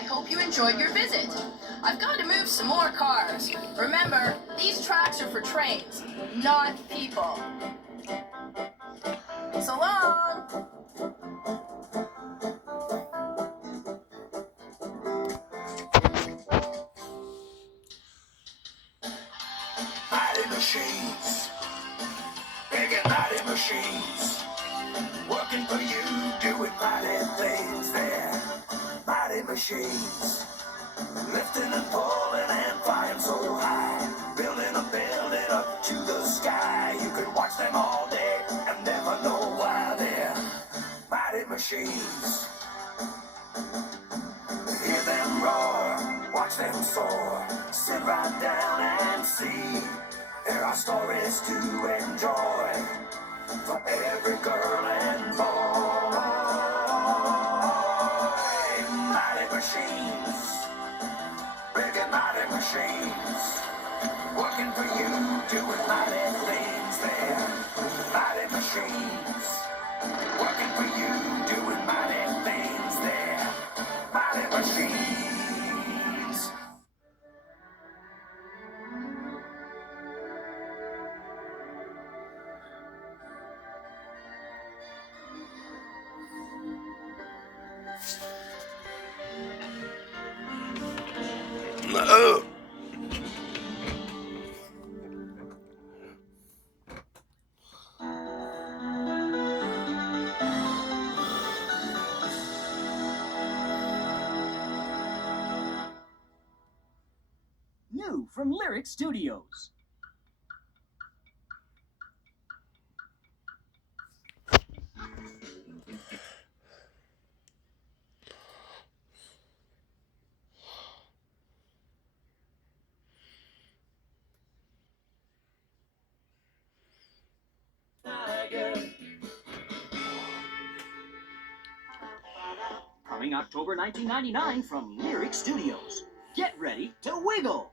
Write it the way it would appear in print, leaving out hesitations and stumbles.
I hope you enjoyed your visit. I've got to move some more cars. Remember, these tracks are for trains, not people. So long! Mighty machines, big and mighty machines, working for you, doing mighty things there. Mighty machines, lifting and pulling and flying so high, building a building up to the sky. You could watch them all day and never know why they're mighty machines. Hear them roar, watch them soar, sit right down and see. There are stories to enjoy for every girl and boy. Mighty machines, big and mighty machines, working for you, doing mighty things there. Mighty machines, working for you, doing mighty things there. Mighty machines. No. New from Lyric Studios. Coming October 1999 from Lyric Studios. Get ready to wiggle!